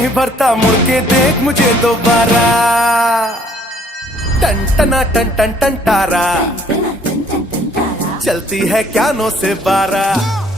नहीं भरता, मुड़ के देख मुझे दोबारा। टन टना टन टन टन तारा, चलती है क्या 9 से 12।